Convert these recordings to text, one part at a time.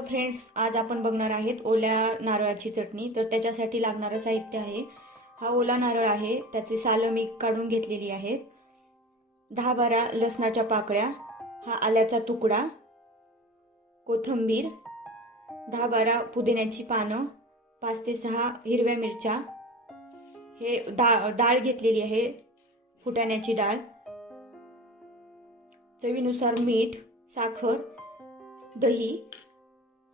Hello friends, आज आपण बघणार आहेत ओल्या नारळाची चटणी। तर त्याच्यासाठी लागणारं साहित्य आहे, हा ओला नारळ आहे, त्याची सालं मी काढून घेतलेली आहेत, 10-12 लसणाच्या पाकळ्या, हा आल्याचा तुकडा, कोथिंबीर, 10-12 पुदिन्याची पानं, 5 ते 6 हिरव्या मिरच्या, हे डाळ घेतलेली आहे, फुटाण्याची डाळ, चवीनुसार मीठ, साखर, दही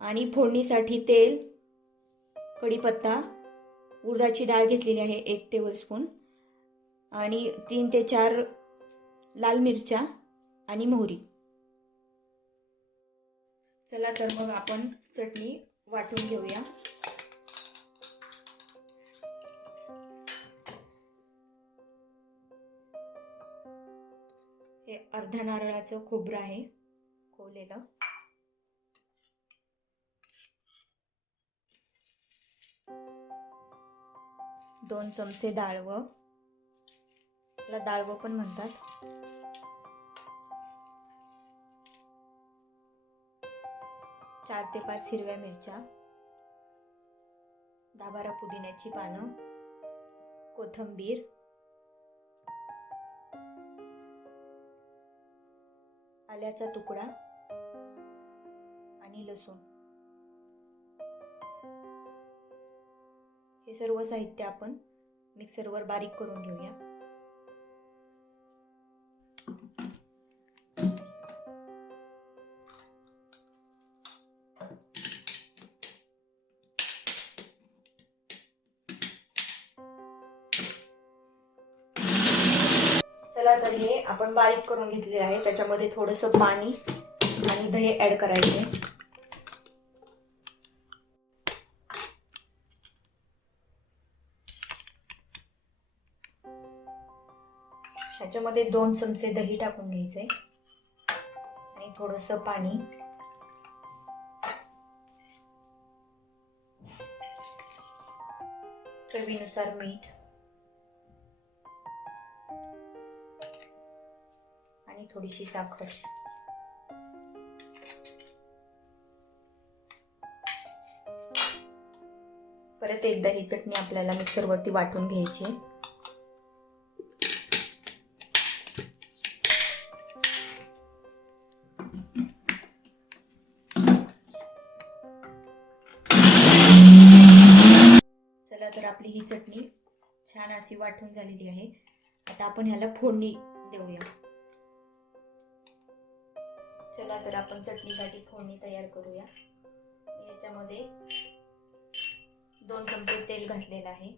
आणि फोडणीसाठी तेल, कढीपत्ता, उडदाची डाळ घेतलेली आहे 1 टेबलस्पून आणि 3 ते 4 लाल मिरच्या आणि मोहरी। चला तर मग आपण चटणी वाटून घेऊया। हे अर्धा नारळाचं खोबरं आहे कोवलेलं, 2 चमचे डाळवं, त्याला डाळवं पण म्हणतात, 4 ते 5 हिरव्या मिरच्या, 10-12 पुदिन्याची पानं, कोथिंबीर, आल्याचा तुकडा आणि लसूण। हे सर्व साहित्य आपण मिक्सरवर बारीक करून घेऊया। चला तर हे आपण बारीक करून घेतले आहे, त्याच्यामध्ये थोडंसं पाणी आणि दही ऍड करायचे। ह्याच्यामध्ये 2 चमचे दही टाकून घ्यायचे आणि थोडंसं पाणी, चवीनुसार मीठ आणि थोडीशी साखर। परत एकदा ही चटणी आपल्याला मिक्सरवरती वाटून घ्यायची। चला तर आपली ही चटणी छान अशी वाटून झालेली आहे। आता आपण ह्याला फोडणी देऊया। चला तर आपण चटणीसाठी फोडणी तयार करूया। याच्यामध्ये 2 चमचे तेल घातलेलं आहे,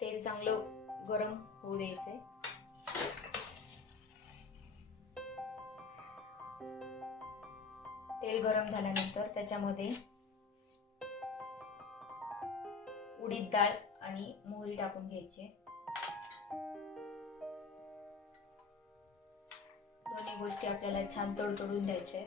तेल चांगलं गरम होऊ द्यायचंय। तेल गरम झाल्यानंतर त्याच्यामध्ये उडीद डाळ आणि मोहरी टाकून घ्यायची। दोन्ही गोष्टी आपल्याला छान तडतडून द्यायचे।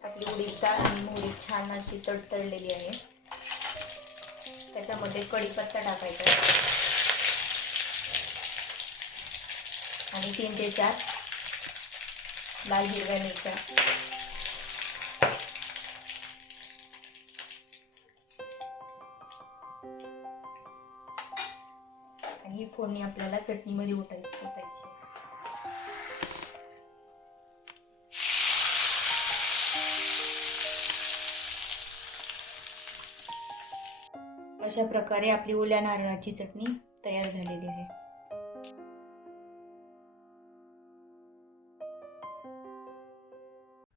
आपली उडीद डाळ आणि मोहरी छान अशी तडतडलेली आहे। त्याच्यामध्ये कढीपत्ता टाकायचा आणि 3 ते 4 लाल हिरव्या मिरच्या, आणि ही फोडणी आपल्याला चटणीमध्ये ओतायची। अशा प्रकारे आपली ओल्या नारळाची चटणी तयार झालेली आहे।